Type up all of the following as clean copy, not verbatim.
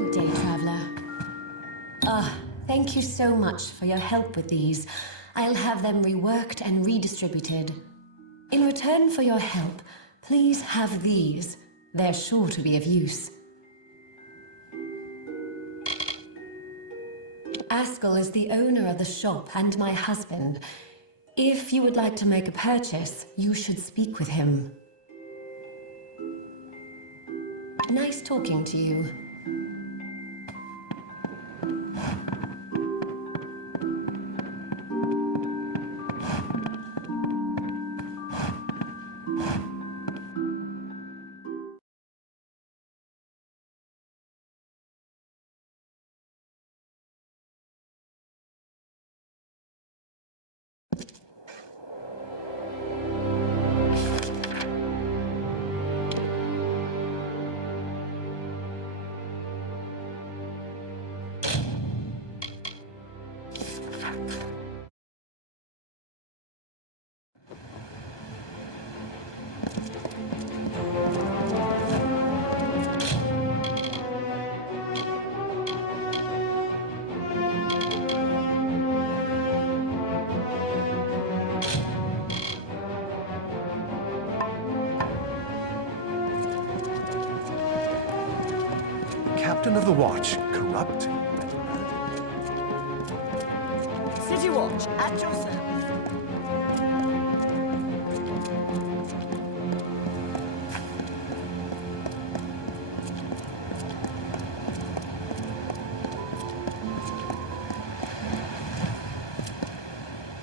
Good day, traveler. Thank you so much for your help with these. I'll have them reworked and redistributed. In return for your help, please have these. They're sure to be of use. Askell is the owner of the shop and my husband. If you would like to make a purchase, you should speak with him. Nice talking to you. Captain of the Watch, corrupt? City Watch, at your service.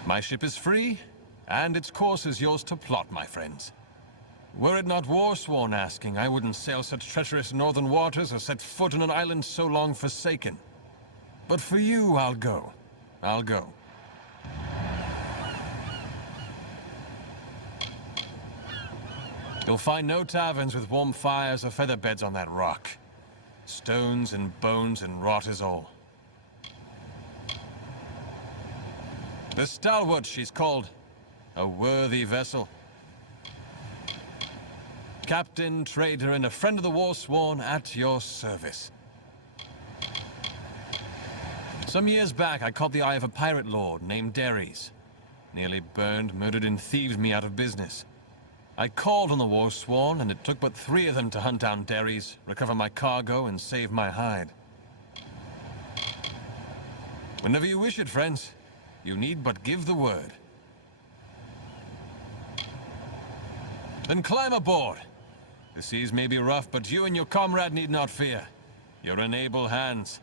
My ship is free, and its course is yours to plot, my friends. Were it not war-sworn asking, I wouldn't sail such treacherous northern waters or set foot on an island so long forsaken. But for you, I'll go. I'll go. You'll find no taverns with warm fires or feather beds on that rock. Stones and bones and rot is all. The Stalwart, she's called. A worthy vessel. Captain, trader, and a friend of the war-sworn at your service. Some years back, I caught the eye of a pirate lord named Derries. Nearly burned, murdered, and thieved me out of business. I called on the war-sworn, and it took but 3 of them to hunt down Derries, recover my cargo, and save my hide. Whenever you wish it, friends, you need but give the word. Then climb aboard. The seas may be rough, but you and your comrade need not fear. You're in able hands.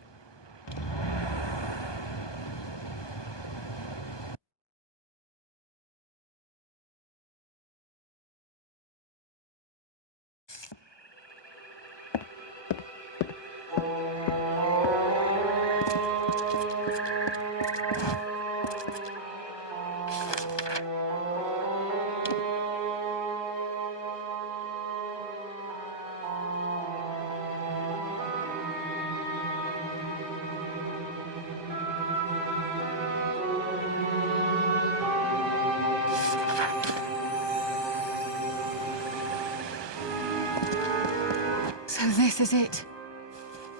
So this is it.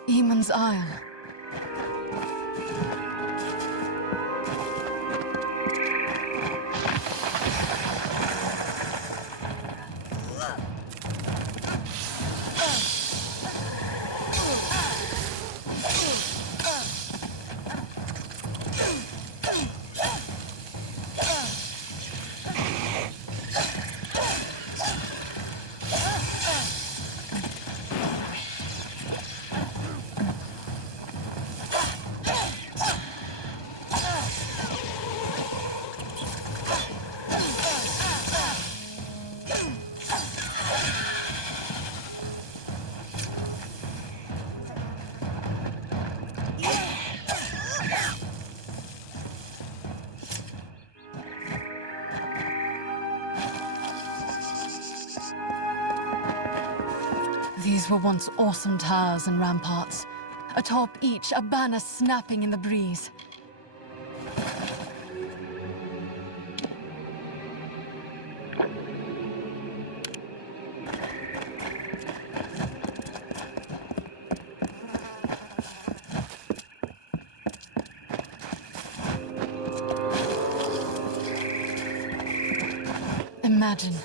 Eamon's Isle. These were once awesome towers and ramparts. Atop each, a banner snapping in the breeze. imagine.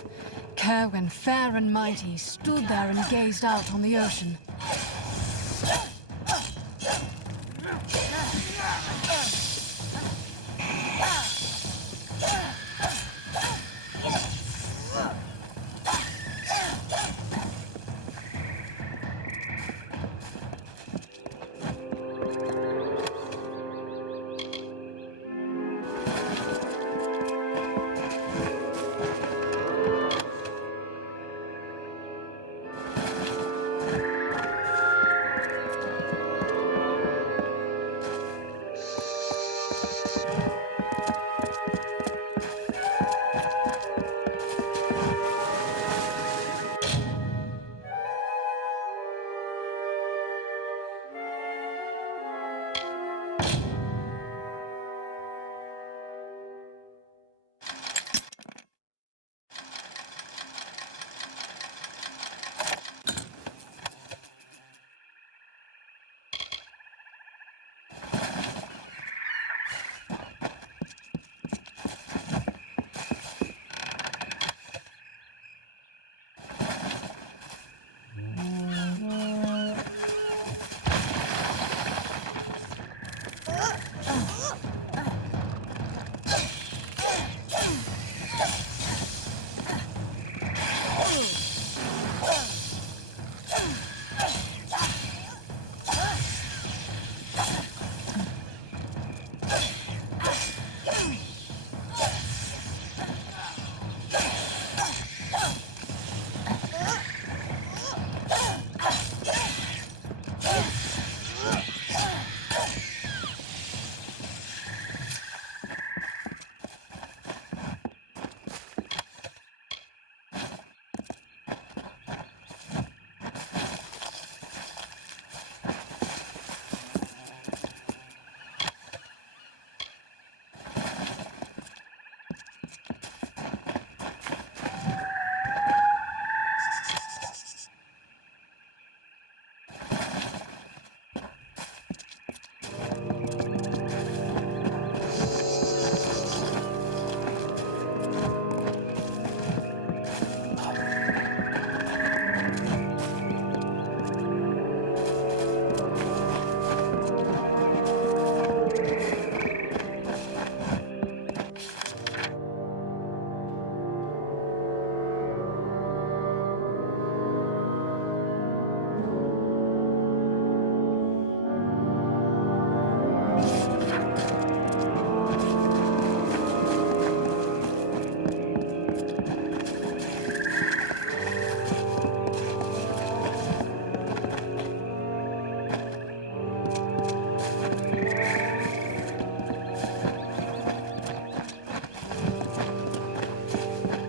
Kerwin, fair and mighty, stood there and gazed out on the ocean.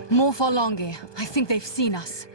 More for Longi. I think they've seen us.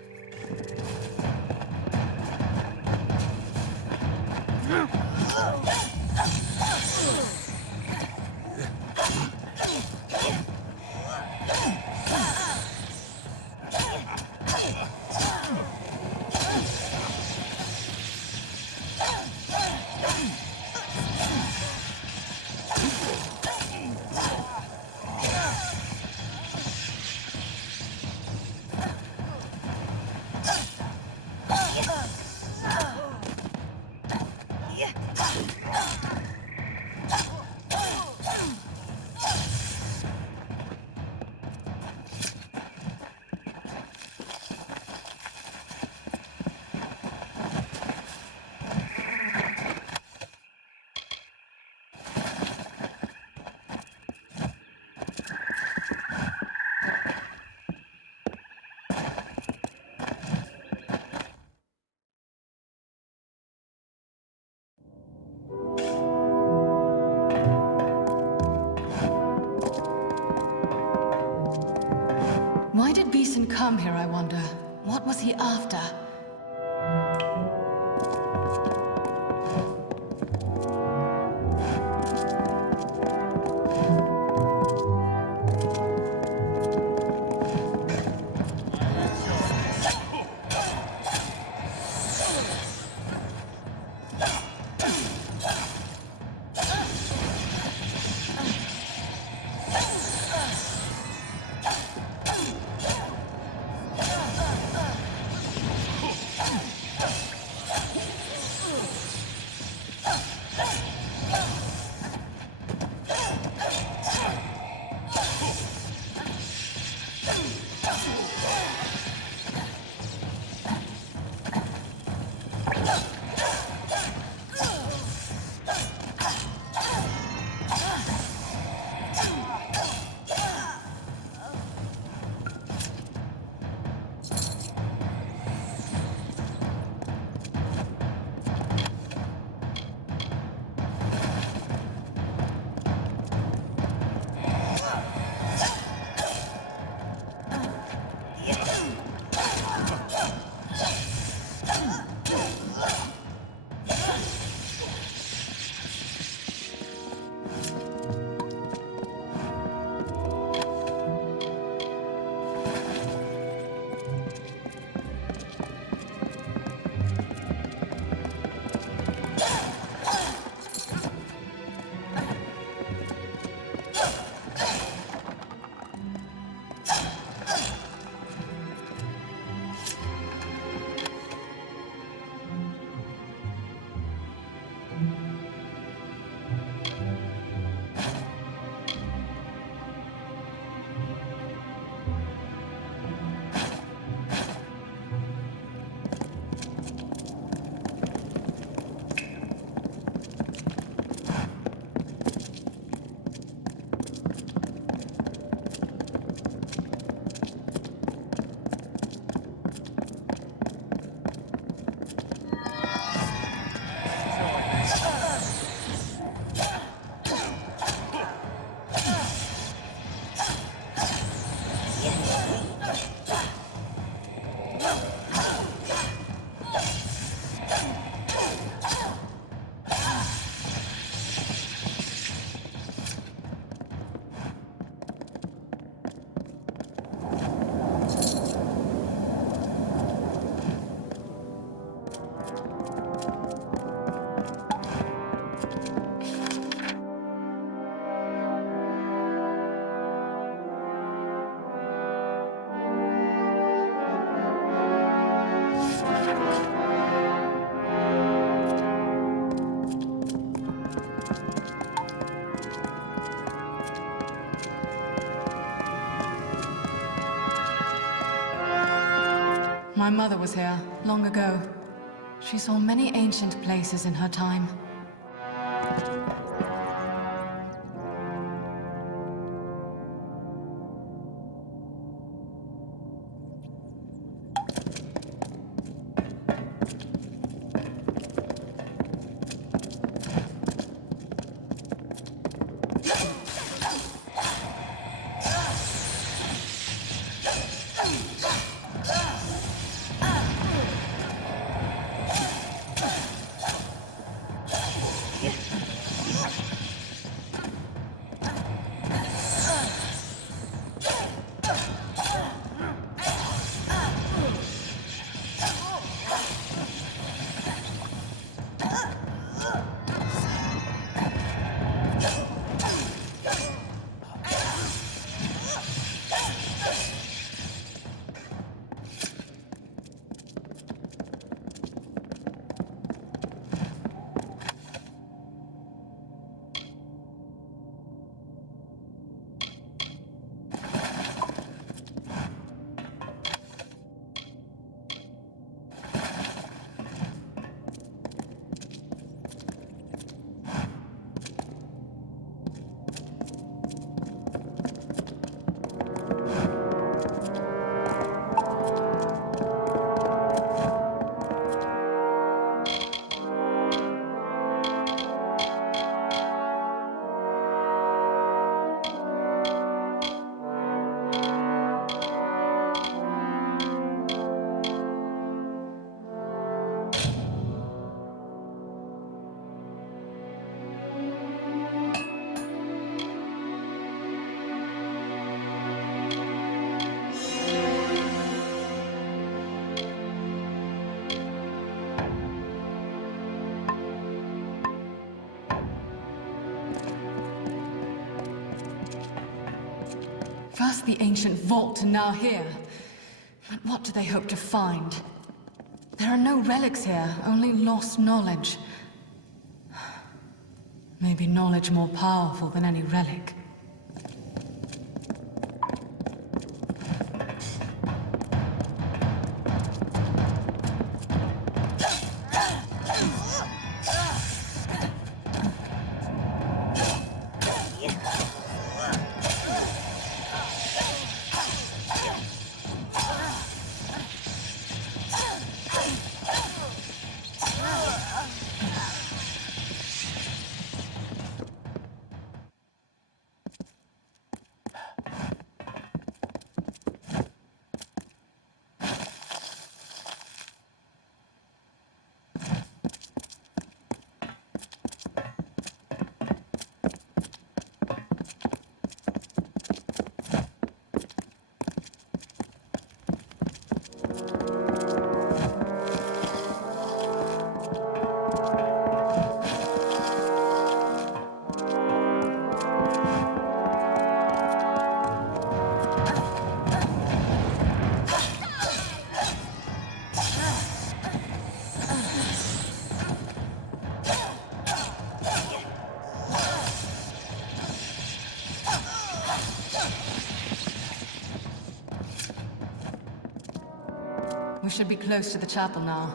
Why did Beeson come here, I wonder? What was he after? My mother was here, long ago. She saw many ancient places in her time. First the ancient vault and now here. But what do they hope to find? There are no relics here, only lost knowledge. Maybe knowledge more powerful than any relic. We should be close to the chapel now.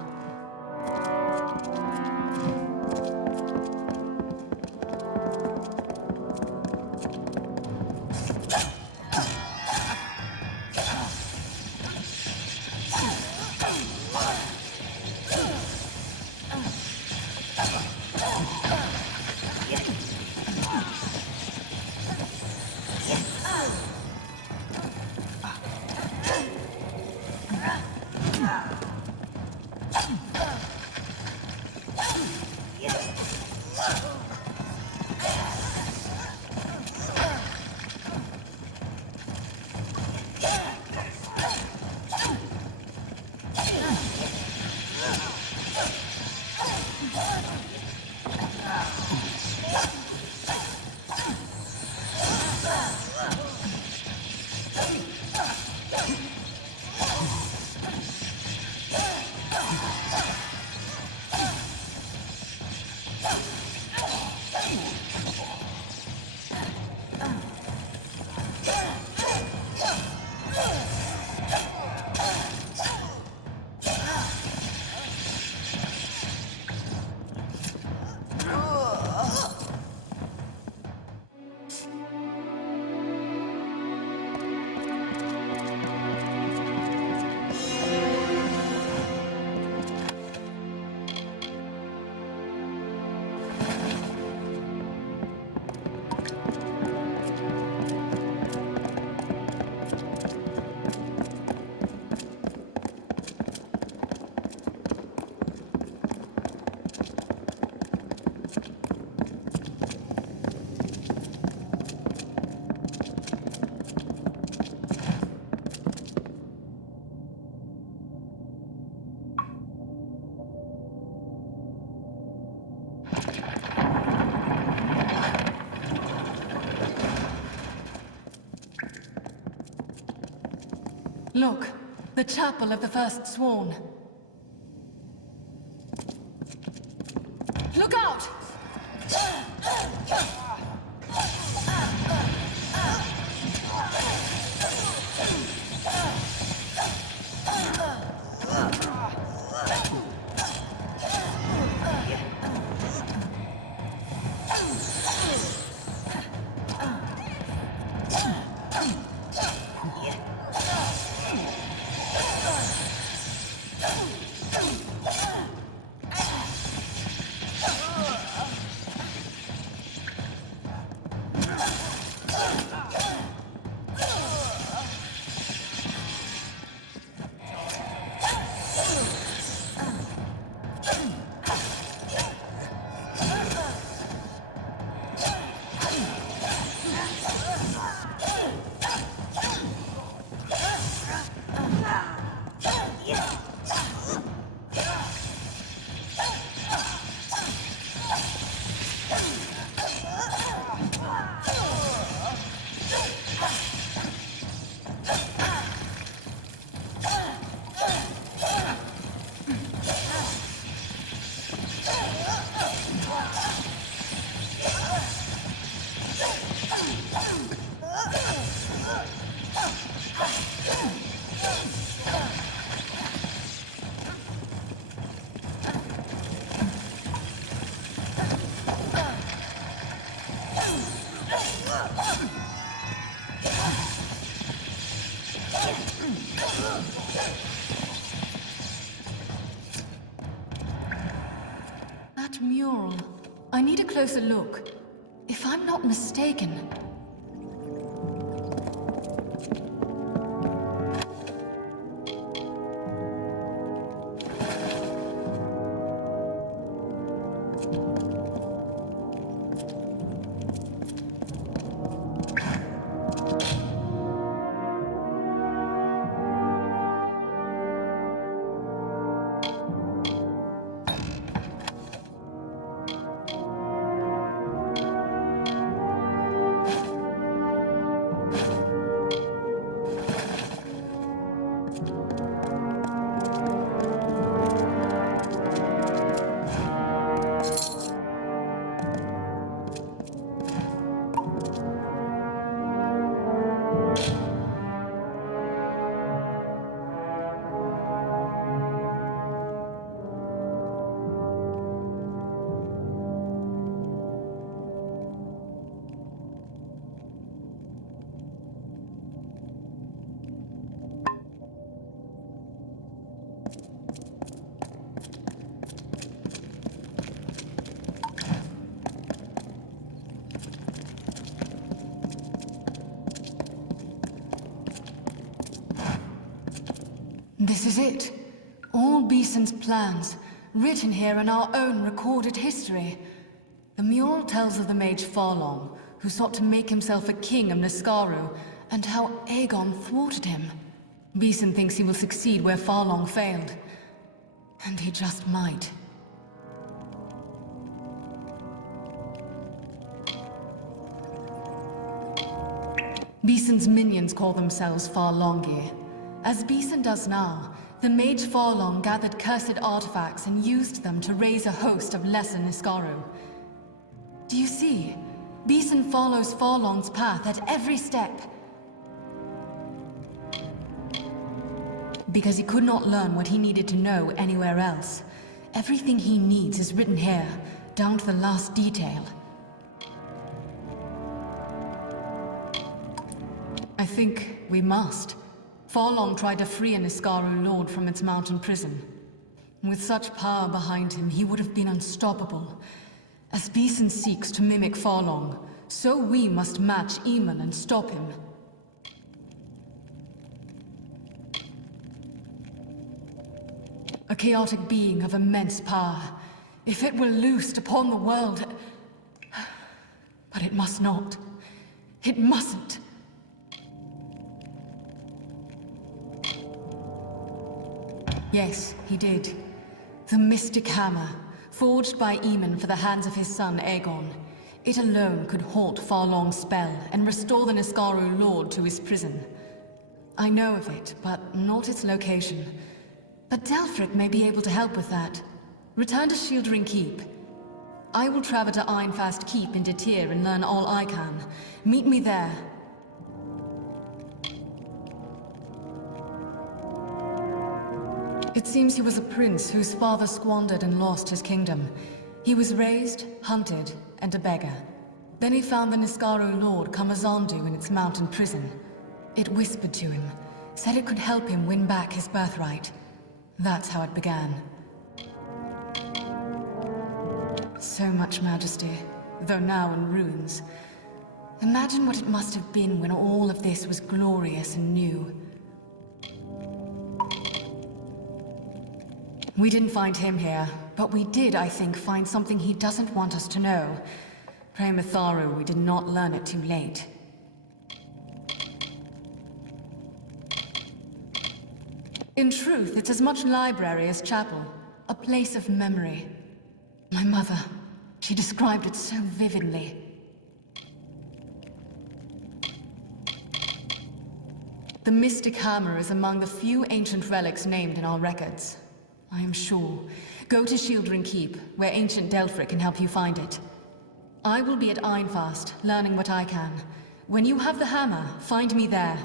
Look, the chapel of the First Sworn. Look out! That mural. I need a closer look. If I'm not mistaken... This is it. All Beeson's plans, written here in our own recorded history. The mural tells of the mage Farlong, who sought to make himself a king of Niskaru, and how Aegon thwarted him. Beeson thinks he will succeed where Farlong failed. And he just might. Beeson's minions call themselves Farlongir. As Beeson does now, the mage Farlong gathered cursed artifacts and used them to raise a host of lesser Niskaru. Do you see? Beeson follows Farlong's path at every step. Because he could not learn what he needed to know anywhere else. Everything he needs is written here, down to the last detail. I think we must. Farlong tried to free a Niskaru lord from its mountain prison. With such power behind him, he would have been unstoppable. As Beeson seeks to mimic Farlong, so we must match Eamon and stop him. A chaotic being of immense power. If it were loosed upon the world... But it must not. It mustn't. Yes, he did. The Mystic Hammer, forged by Eamon for the hands of his son Aegon. It alone could halt Farlong's spell and restore the Niskaru Lord to his prison. I know of it, but not its location. But Delphric may be able to help with that. Return to Shieldring Keep. I will travel to Ironfast Keep in Detir and learn all I can. Meet me there. It seems he was a prince whose father squandered and lost his kingdom. He was raised, hunted, and a beggar. Then he found the Niskaro Lord Kamazandu in its mountain prison. It whispered to him, said it could help him win back his birthright. That's how it began. So much majesty, though now in ruins. Imagine what it must have been when all of this was glorious and new. We didn't find him here, but we did, I think, find something he doesn't want us to know. Pray Matharu we did not learn it too late. In truth, it's as much library as chapel. A place of memory. My mother, she described it so vividly. The Mystic Hammer is among the few ancient relics named in our records. I am sure. Go to Shieldring Keep, where ancient Delphric can help you find it. I will be at Ironfast, learning what I can. When you have the hammer, find me there.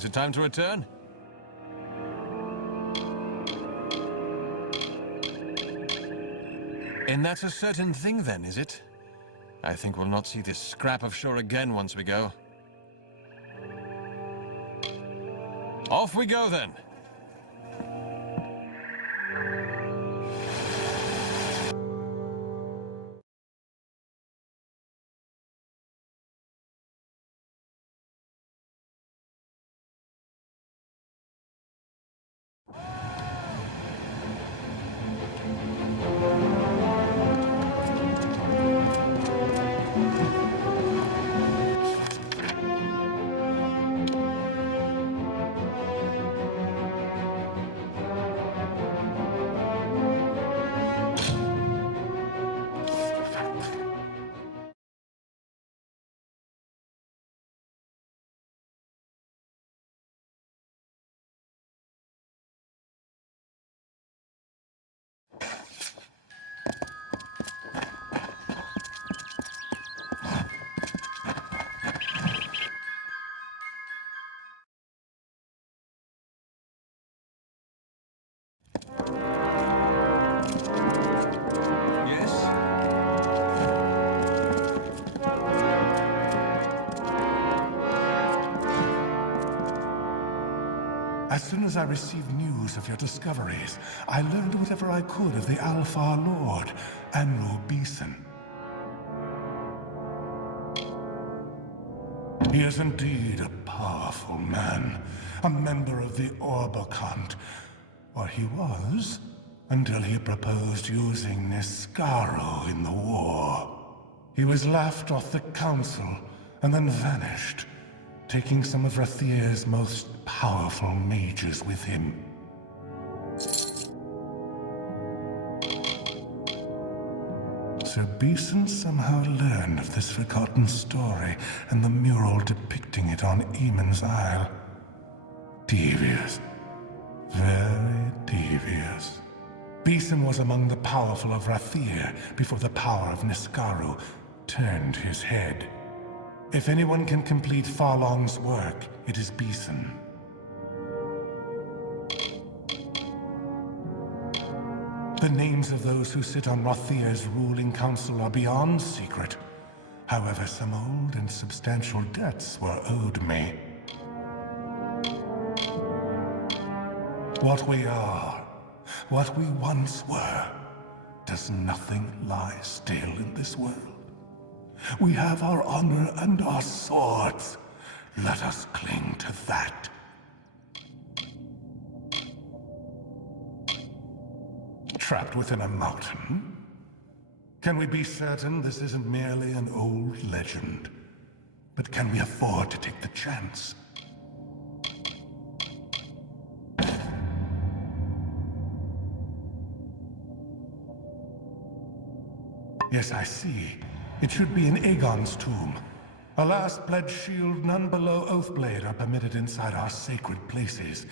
Is it time to return? And that's a certain thing then, is it? I think we'll not see this scrap of shore again once we go. Off we go then. As soon as I received news of your discoveries, I learned whatever I could of the Alfar Lord, Anru Beeson. He is indeed a powerful man, a member of the Orbicant, or he was, until he proposed using Niskaro in the war. He was laughed off the council, and then vanished, taking some of Rathir's most powerful mages with him. Sir Beeson somehow learned of this forgotten story and the mural depicting it on Eamon's Isle. Devious. Very devious. Beeson was among the powerful of Rathir before the power of Niskaru turned his head. If anyone can complete Farlong's work, it is Beeson. The names of those who sit on Rathir's ruling council are beyond secret. However, some old and substantial debts were owed me. What we are, what we once were, does nothing lie still in this world? We have our honor and our swords. Let us cling to that. Trapped within a mountain? Can we be certain this isn't merely an old legend? But can we afford to take the chance? Yes, I see. It should be in Aegon's tomb. Alas, pledge shield, none below Oathblade are permitted inside our sacred places.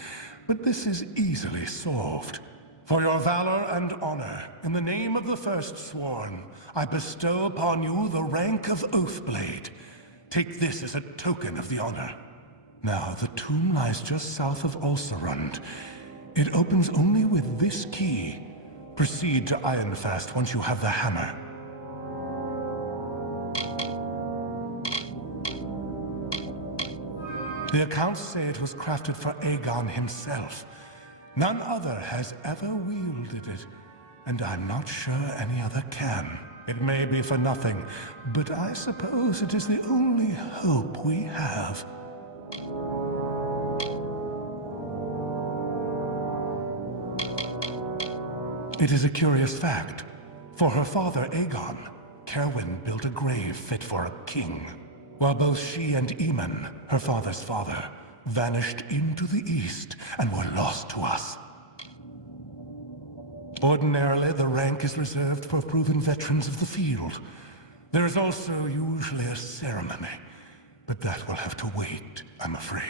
But this is easily solved. For your valor and honor, in the name of the First Sworn, I bestow upon you the rank of Oathblade. Take this as a token of the honor. Now, the tomb lies just south of Ulcerund. It opens only with this key. Proceed to Ironfast once you have the hammer. The accounts say it was crafted for Aegon himself. None other has ever wielded it, and I'm not sure any other can. It may be for nothing, but I suppose it is the only hope we have. It is a curious fact. For her father, Aegon, Cerwyn built a grave fit for a king, while both she and Aemon, her father's father, vanished into the east and were lost to us. Ordinarily, the rank is reserved for proven veterans of the field. There is also usually a ceremony, but that will have to wait, I'm afraid.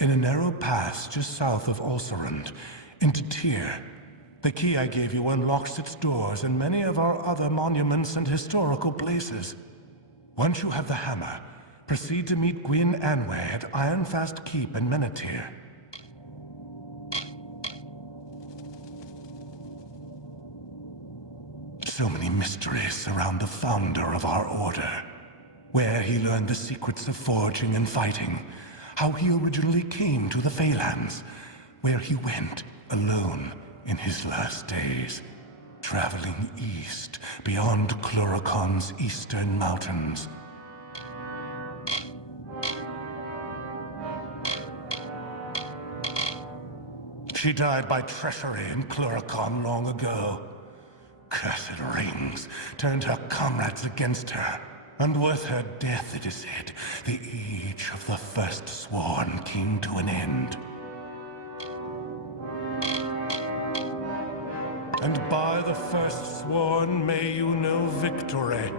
In a narrow pass just south of Ulcerund, into Tyr, the key I gave you unlocks its doors and many of our other monuments and historical places. Once you have the hammer, proceed to meet Gwyn Anway at Ironfast Keep in Menethir. So many mysteries surround the founder of our order. Where he learned the secrets of forging and fighting, how he originally came to the Phalanx, where he went alone in his last days, traveling east beyond Cluracon's eastern mountains. She died by treachery in Cluracon long ago. Cursed rings turned her comrades against her, and with her death, it is said, the age of the First Sworn came to an end. And by the First Sworn may you know victory.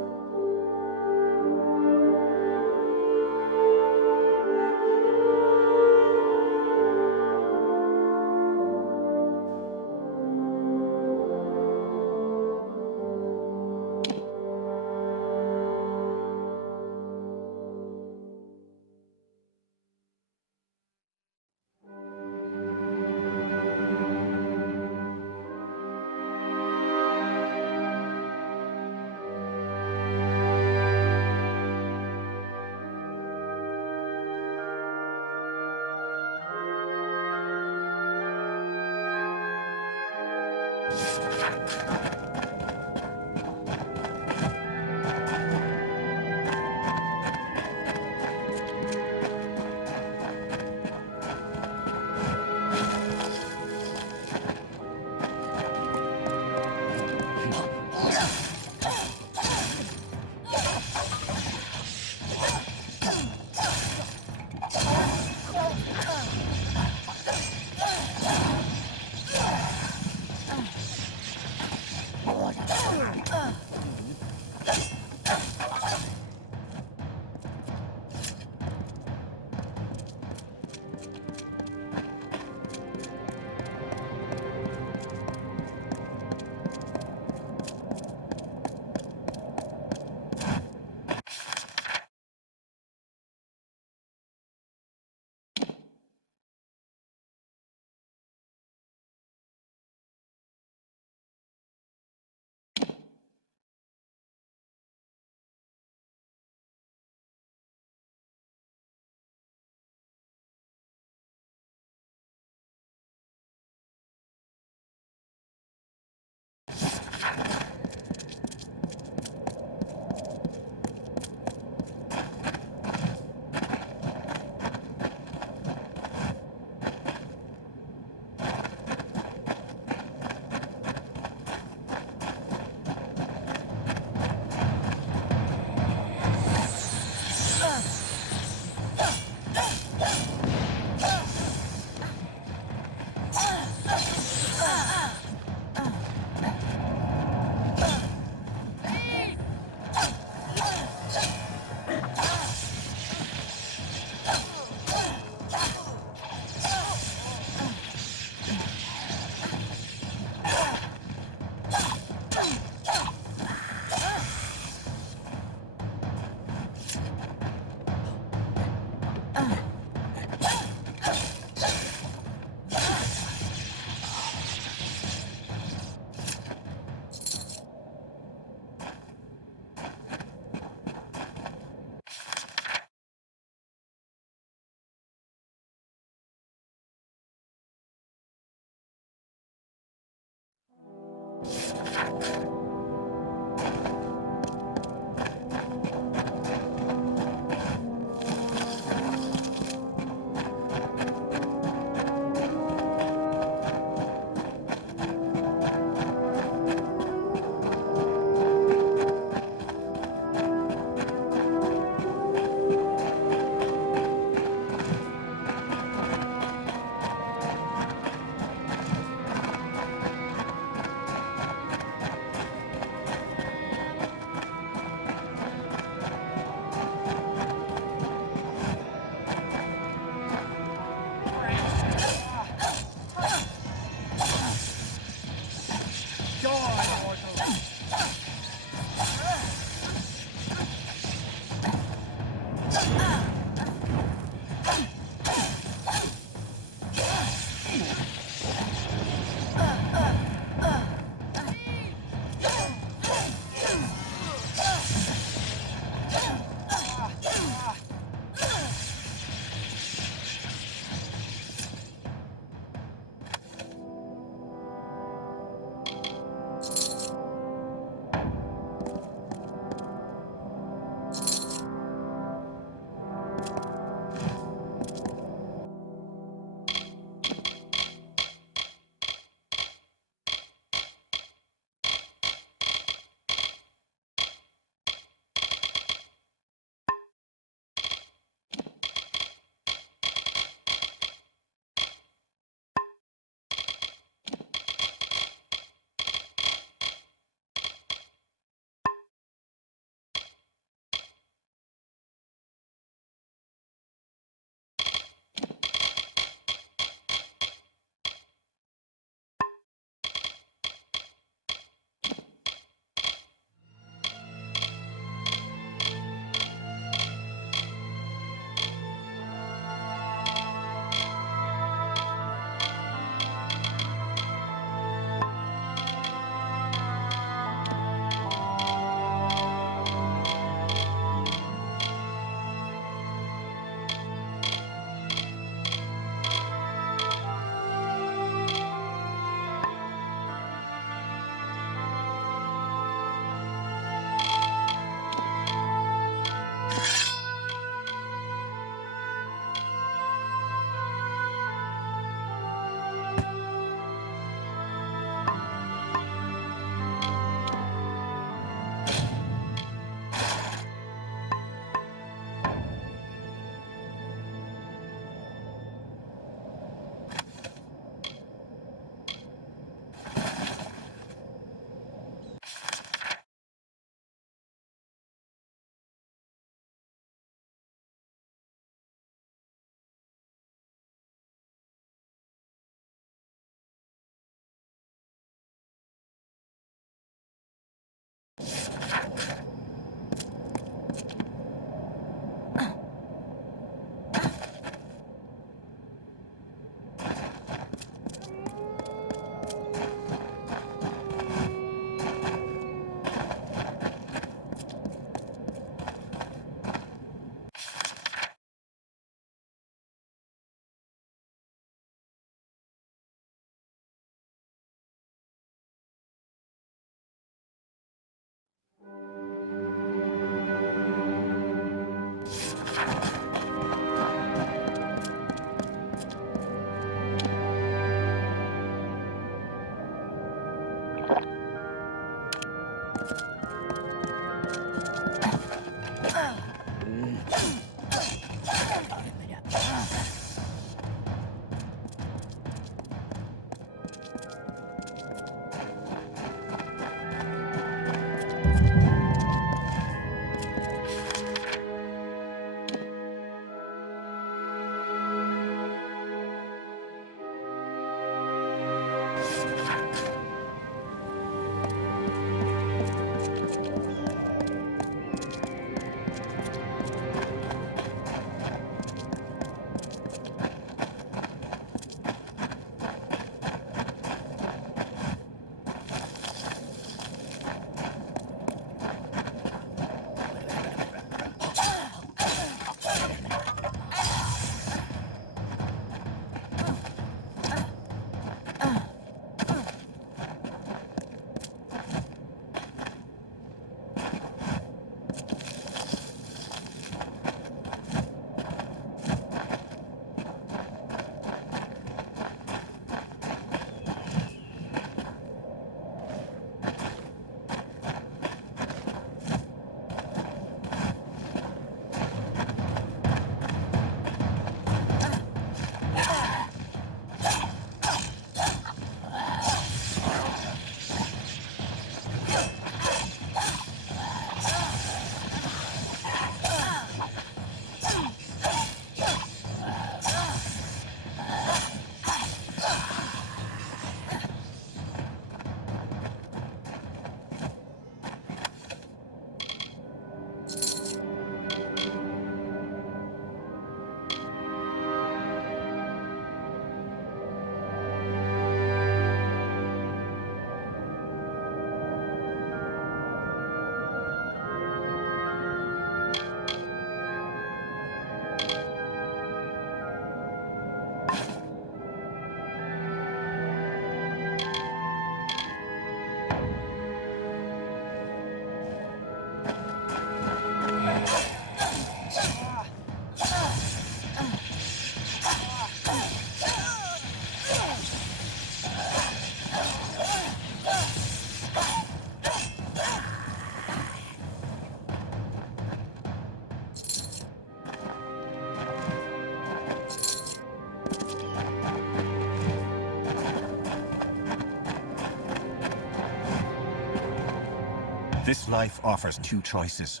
This life offers two choices: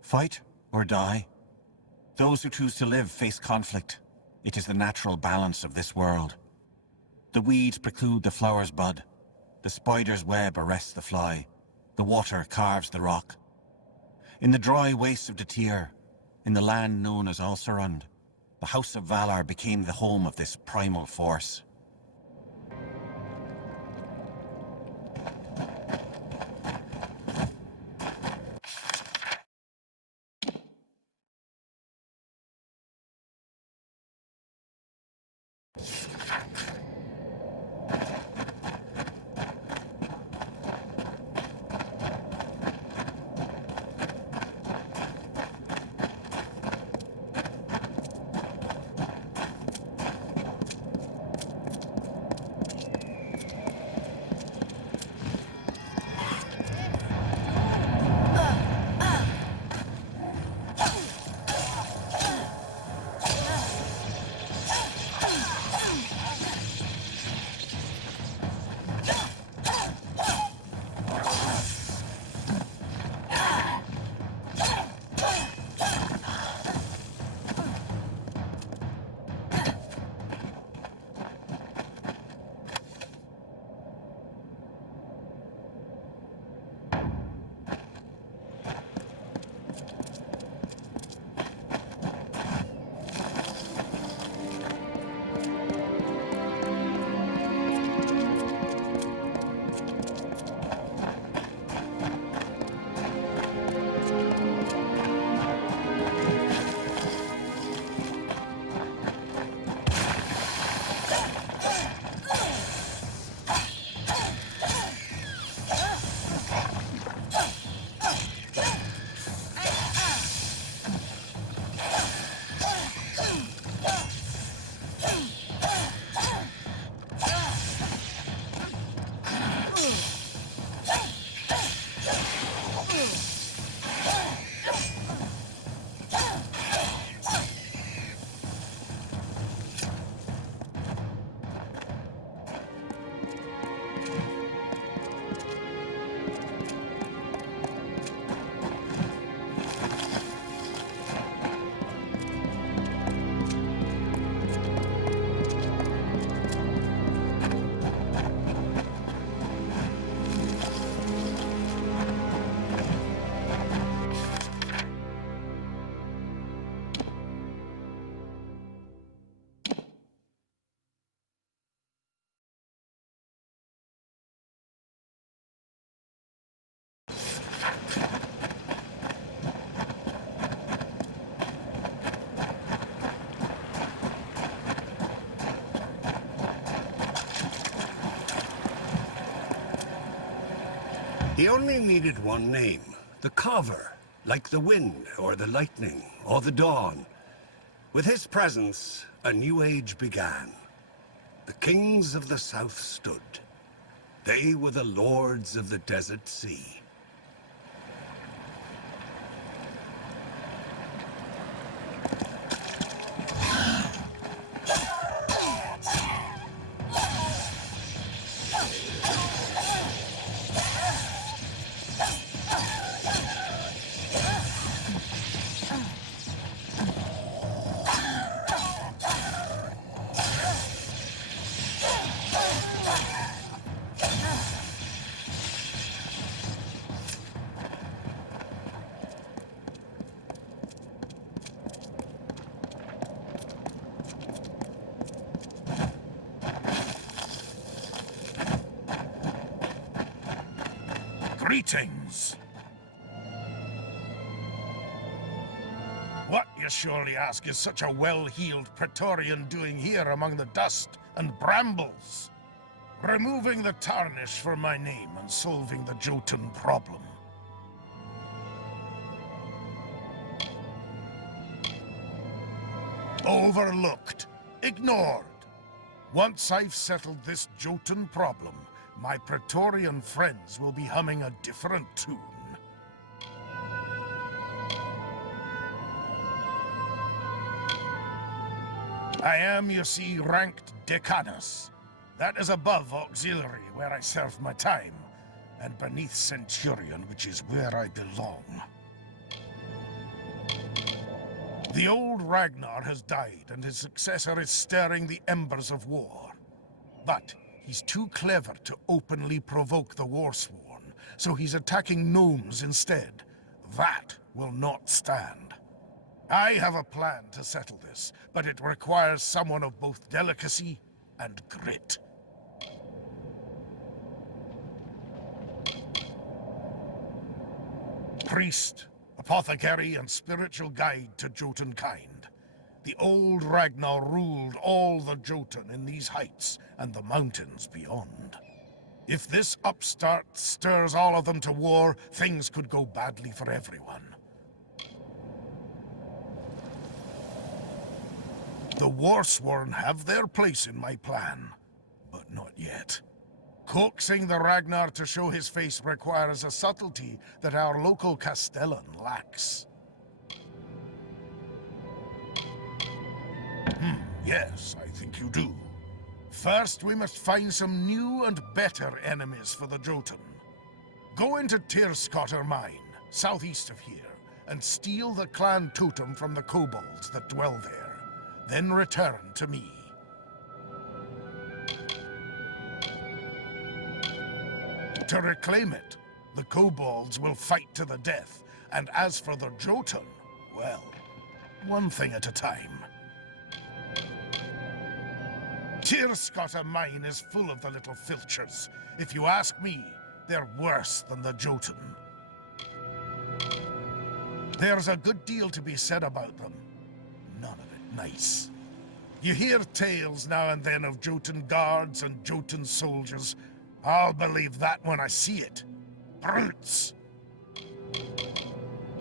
fight or die. Those who choose to live face conflict. It is the natural balance of this world. The weeds preclude the flower's bud. The spider's web arrests the fly. The water carves the rock. In the dry wastes of Datir, in the land known as Ulcerund, the House of Valar became the home of this primal force. He only needed one name. The Carver. Like the wind, or the lightning, or the dawn. With his presence, a new age began. The kings of the south stood. They were the lords of the desert sea. Greetings. What, you surely ask, is such a well-heeled Praetorian doing here among the dust and brambles? Removing the tarnish from my name and solving the Jotun problem. Overlooked. Ignored. Once I've settled this Jotun problem, my Praetorian friends will be humming a different tune. I am, you see, ranked Decanus. That is above Auxiliary, where I serve my time, and beneath Centurion, which is where I belong. The old Ragnar has died, and his successor is stirring the embers of war. But he's too clever to openly provoke the Warsworn, so he's attacking gnomes instead. That will not stand. I have a plan to settle this, but it requires someone of both delicacy and grit. Priest, apothecary, and spiritual guide to Jotun kind. The old Ragnar ruled all the Jotun in these heights and the mountains beyond. If this upstart stirs all of them to war, things could go badly for everyone. The Warsworn have their place in my plan, but not yet. Coaxing the Ragnar to show his face requires a subtlety that our local Castellan lacks. Yes, I think you do. First, we must find some new and better enemies for the Jotun. Go into Tyrscotter Mine, southeast of here, and steal the clan totem from the kobolds that dwell there. Then return to me. To reclaim it, the kobolds will fight to the death, and as for the Jotun, well, one thing at a time. Tyrscotter Mine is full of the little filchers. If you ask me, they're worse than the Jotun. There's a good deal to be said about them. None of it nice. You hear tales now and then of Jotun guards and Jotun soldiers. I'll believe that when I see it. Brutes!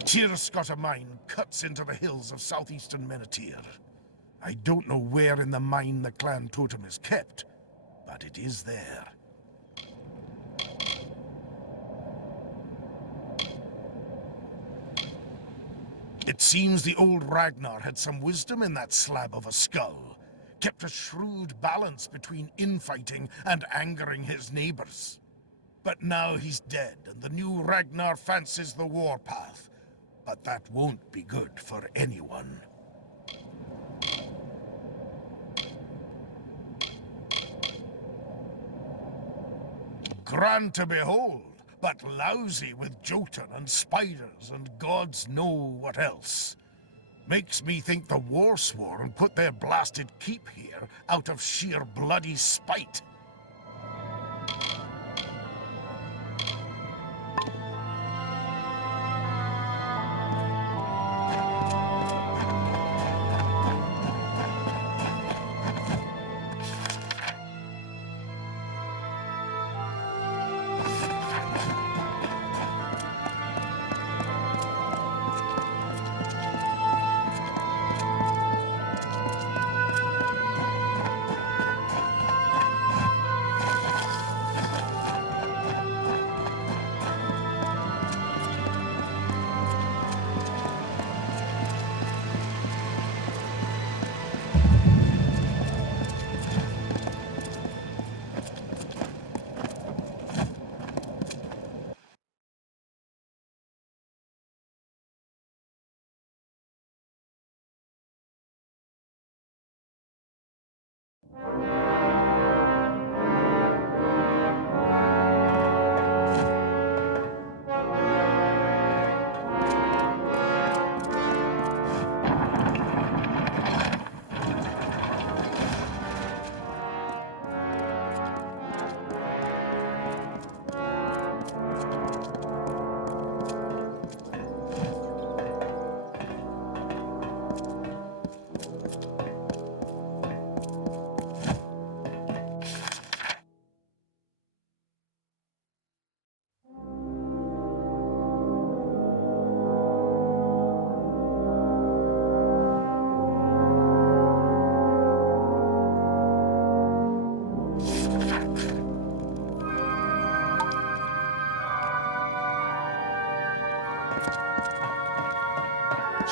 Tyrscotter Mine cuts into the hills of southeastern Menethir. I don't know where in the mine the clan totem is kept, but it is there. It seems the old Ragnar had some wisdom in that slab of a skull. Kept a shrewd balance between infighting and angering his neighbors. But now he's dead, and the new Ragnar fancies the warpath. But that won't be good for anyone. Grand to behold, but lousy with Jotun and spiders and gods know what else. Makes me think the Warsworn put their blasted keep here out of sheer bloody spite.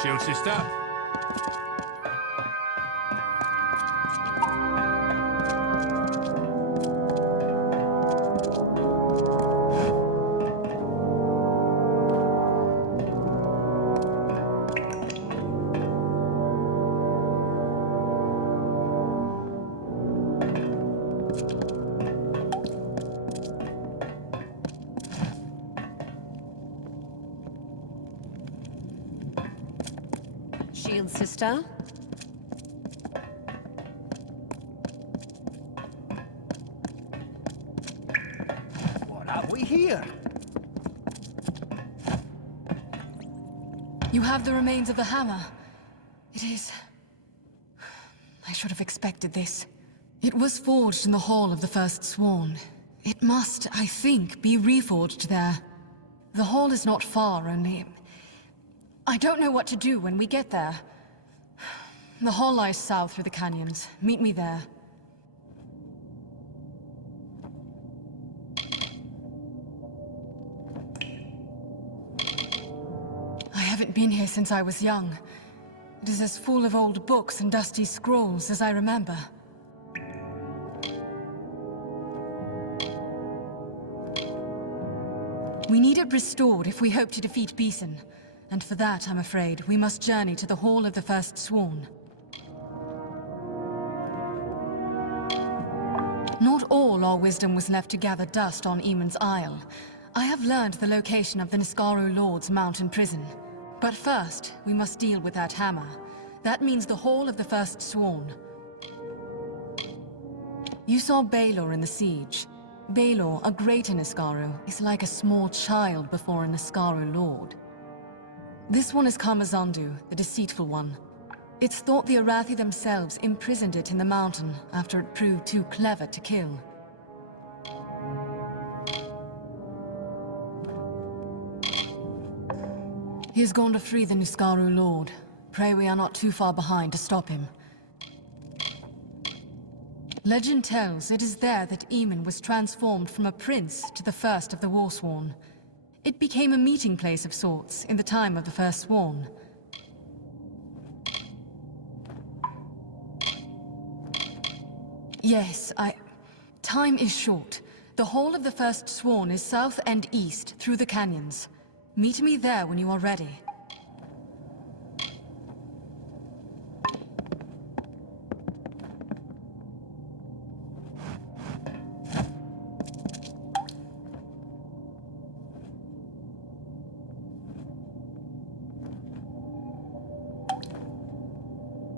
Shield sister. Shield sister. What have we here? You have the remains of the hammer. It is... I should have expected this. It was forged in the Hall of the First Sworn. It must, I think, be reforged there. The hall is not far, only... I don't know what to do when we get there. The hall lies south through the canyons. Meet me there. I haven't been here since I was young. It is as full of old books and dusty scrolls as I remember. We need it restored if we hope to defeat Beeson. And for that, I'm afraid, we must journey to the Hall of the First Sworn. Not all our wisdom was left to gather dust on Eamon's Isle. I have learned the location of the Niskaru Lord's mountain prison. But first, we must deal with that hammer. That means the Hall of the First Sworn. You saw Baelor in the siege. Baelor, a greater Niskaru, is like a small child before a Niskaru Lord. This one is Karmazandu, the deceitful one. It's thought the Arathi themselves imprisoned it in the mountain after it proved too clever to kill. He has gone to free the Niskaru Lord. Pray we are not too far behind to stop him. Legend tells it is there that Eamon was transformed from a prince to the first of the Warsworn. It became a meeting place of sorts in the time of the First Sworn. Yes, time is short. The Hall of the First Sworn is south and east through the canyons. Meet me there when you are ready.